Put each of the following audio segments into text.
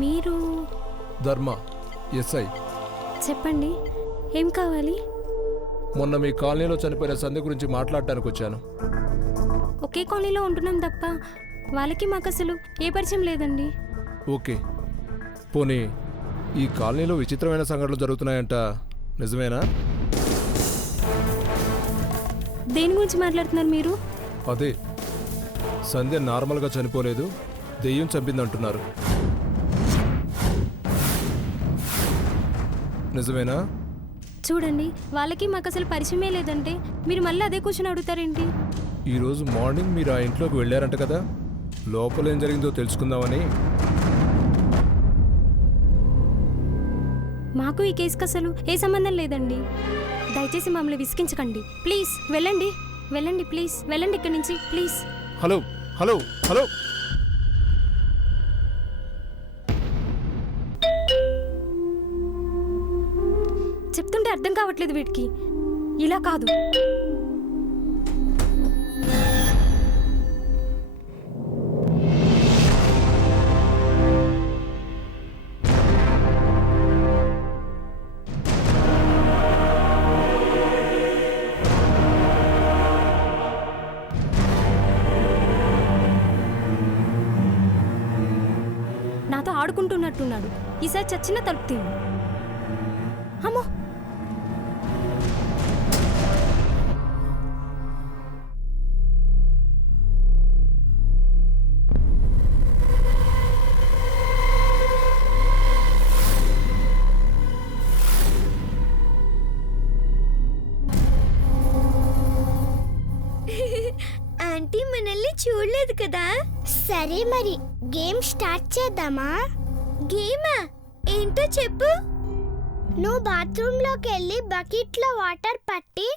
మీరు ధర్మ ఎస్ఐ. చెప్పండి, ఏం కావాలి? మొన్న మీ కాలనీలో చనిపోయిన సంధ్య గురించి మాట్లాడటానికి వచ్చాను. ఒకే కాలనీలో ఉంటున్నాం తప్ప వాళ్ళకి మాకు అసలు ఏ పరిచయం లేదండి. ఓకే, పోనీ ఈ కాలనీలో విచిత్రమైన సంఘటనలు జరుగుతున్నాయంట, నిజమేనా? దేని గురించి మాట్లాడుతున్నారు మీరు? అదే, సంధ్య నార్మల్గా చనిపోలేదు, దెయ్యం చంపిందంటున్నారు. నిజమేనా? చూడండి, వాళ్ళకి మాకు అసలు పరిచయమే లేదంటే మీరు మళ్ళీ అదే క్వశ్చన్ అడుగుతారేంటి? ఈరోజు మార్నింగ్ మీరు ఆ ఇంట్లోకి వెళ్ళారంట కదా, లోపల ఏం జరిగిందో తెలుసుకుందామని. మాకు ఈ కేసుకి అసలు ఏ సంబంధం లేదండి. దయచేసి మమ్మల్ని విసిగించకండి ప్లీజ్. వెళ్ళండి వెళ్ళండి, ప్లీజ్ వెళ్ళండి ఇక్కడి నుంచి ప్లీజ్. హలో హలో హలో, చెప్తుంటే అర్థం కావట్లేదు వీటికి. ఇలా కాదు. నాతో ఆడుకుంటున్నట్టున్నాడు. ఈసారి చచ్చిన తలుపు తీయండి. అమ్మో, ఆంటీ మనల్ని చూడలేదు కదా. సరే మరి గేమ్ స్టార్ట్ చేద్దామా? గేమా? ఏంటో చెప్పు. నువ్వు బాత్రూంలోకి వెళ్ళి బకెట్లో వాటర్ పట్టి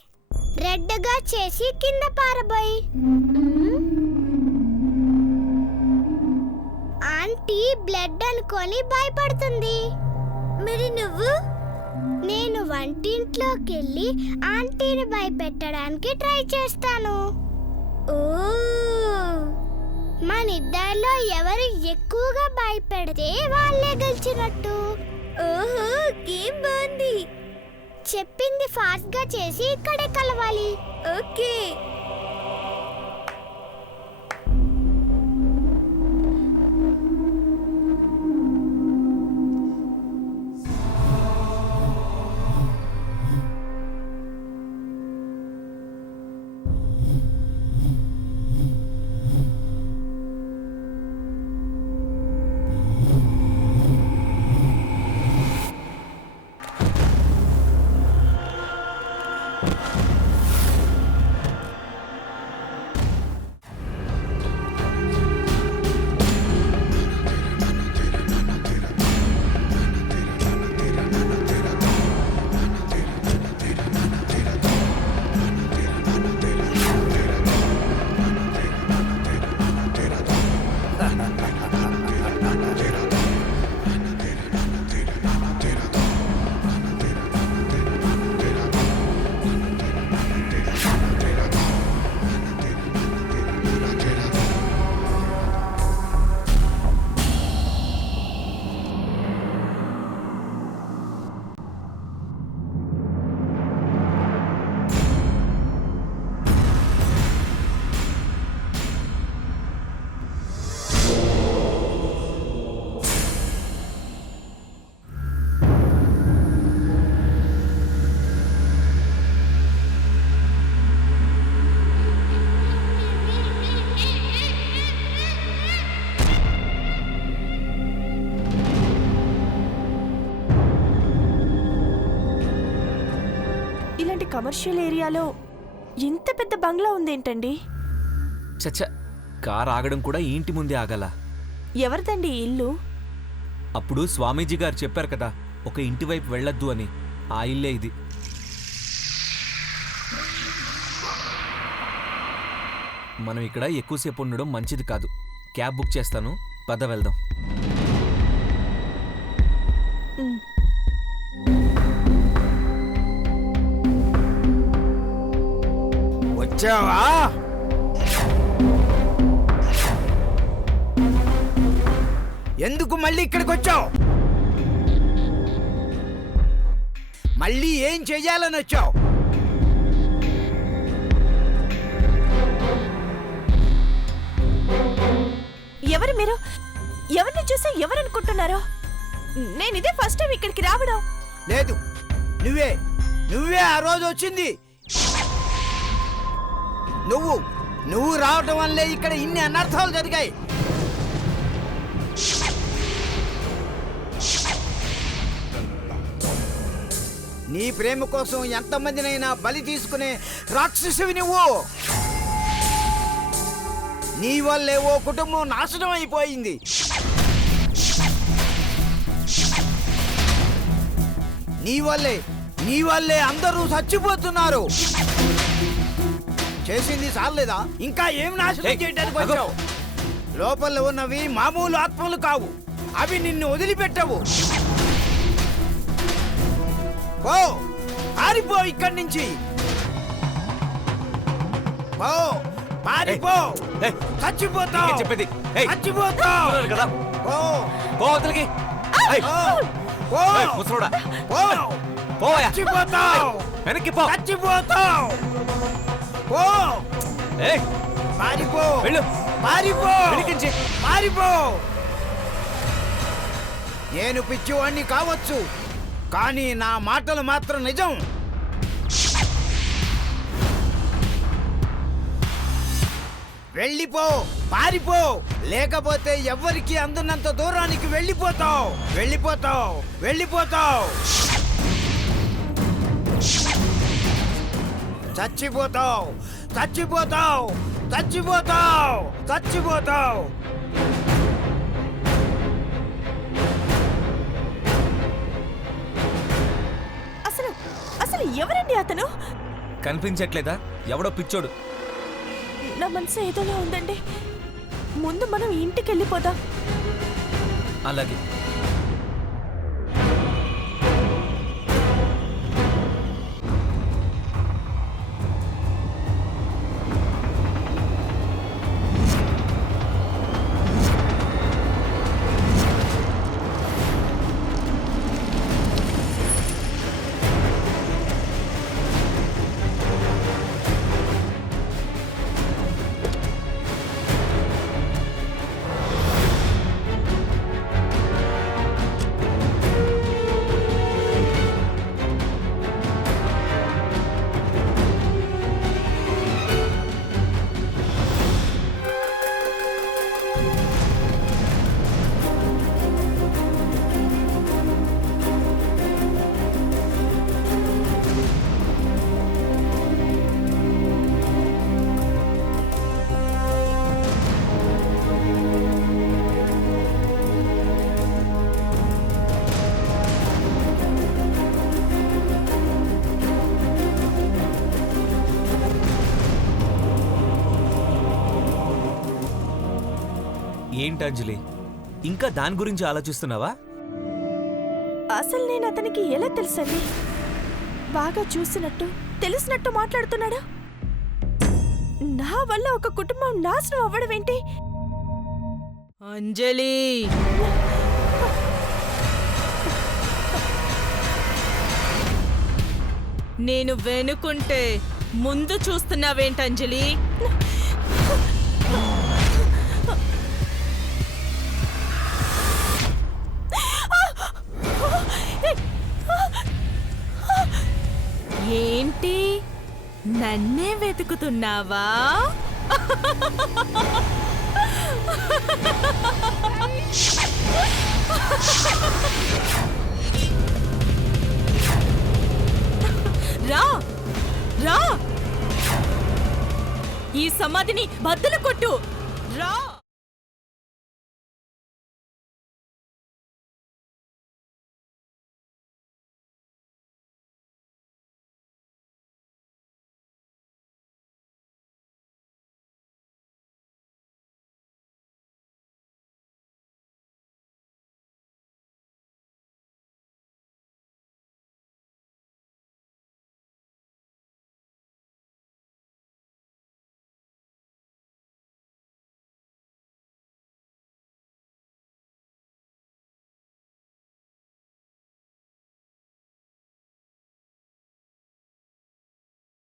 రెడ్గా చేసి కింద పారబోయి. ఆంటీ బ్లడ్ అనుకొని భయపడుతుంది. మరి నువ్వు? నేను వంటింట్లోకి వెళ్ళి ఆంటీని భయపెట్టడానికి ట్రై చేస్తాను. ఓ, మనిద్దరిలో ఎవరు ఎక్కువగా భయపెడితే వాళ్ళే గెలిచినట్టు. ఓహో, గేమ్ బాగుంది. చెప్పింది ఫాస్ట్ గా చేసి ఇక్కడే కలవాలి. ఓకే. కమర్షియల్ ఏరియాలో ఇంత పెద్ద బంగ్లా ఉందేంటండి? చచ్చ, కార్ ఆగడం కూడా ఈ ఇంటి ముందే ఆగల. ఎవరిదండి ఈ ఇల్లు? అప్పుడు స్వామీజీ గారు చెప్పారు కదా, ఒక ఇంటి వైపు వెళ్ళొద్దు అని. ఆ ఇల్లే ఇది. మనం ఇక్కడ ఎక్కువసేపు ఉండడం మంచిది కాదు. క్యాబ్ బుక్ చేస్తాను, పద వెళ్దాం. వచ్చావా? ఎందుకు మళ్ళీ ఇక్కడికి వచ్చావు? మళ్ళీ ఏం చెయ్యాలని వచ్చావు? ఎవరు మీరు? ఎవరిని చూసి ఎవరనుకుంటున్నారో? నేను ఇదే ఫస్ట్ టైం ఇక్కడికి రావడం. లేదు, నువ్వే ఆ రోజు వచ్చింది. నువ్వు రావటం వల్లే ఇక్కడ ఇన్ని అనర్థాలు జరిగాయి. నీ ప్రేమ కోసం ఎంతమందినైనా బలి తీసుకునే రాక్షసువి నువ్వు. నీ వల్లే ఓ కుటుంబం నాశనం అయిపోయింది. నీ వల్లే అందరూ చచ్చిపోతున్నారు. చేసింది చాలేదా? ఇంకా ఏం నాశనం చేయడానికి వచ్చావు? లోపల ఉన్నవి మామూలు ఆత్మలు కావు, అవి నిన్ను వదిలిపెట్టవు. పో, పారిపో ఇక్కడి నుంచి. పో, పారిపో. చచ్చిపోతావు. చెప్పేది చచ్చిపోతావు కదా. పో, పో అవతలికి. పో, ముసలోడా, పో. పోయా. చచ్చిపోతావు. వెనక్కి పో. చచ్చిపోతావు. పో, ఏయ్, పారిపో. వెళ్ళు. పారిపో. వెలికించి. పారిపో. నేను పిచ్చివాణ్ణి కావచ్చు, కానీ నా మాటలు మాత్రం నిజం. వెళ్ళిపో, పారిపో, లేకపోతే ఎవ్వరికి అందునంత దూరానికి వెళ్ళిపోతావు. చచ్చిపోతావు. అసలు ఎవరండి అతను? కనిపించట్లేదా? ఎవడో పిచ్చోడు. నా మనసు ఏదోలా ఉందండి. ముందు మనం ఇంటికి వెళ్ళిపోదాం. అలాగే. ఏంటంజలి, ఇంకా దాని గురించి ఆలోచిస్తున్నావా? అసలు నేను అతనికి ఎలా తెలుసండి? బాగా చూసినట్టు తెలిసినట్టు మాట్లాడుతున్నాడు. నా వల్ల ఒక కుటుంబం నాశనం అవ్వడం ఏంటి? అంజలి, నేను వెనుకుంటే ముందు చూస్తున్నావేంటంజలి? ఏంటి, నన్నే వెతుకుతున్నావా? రా రా, ఈ సమాధిని బద్దలు కొట్టు. రా.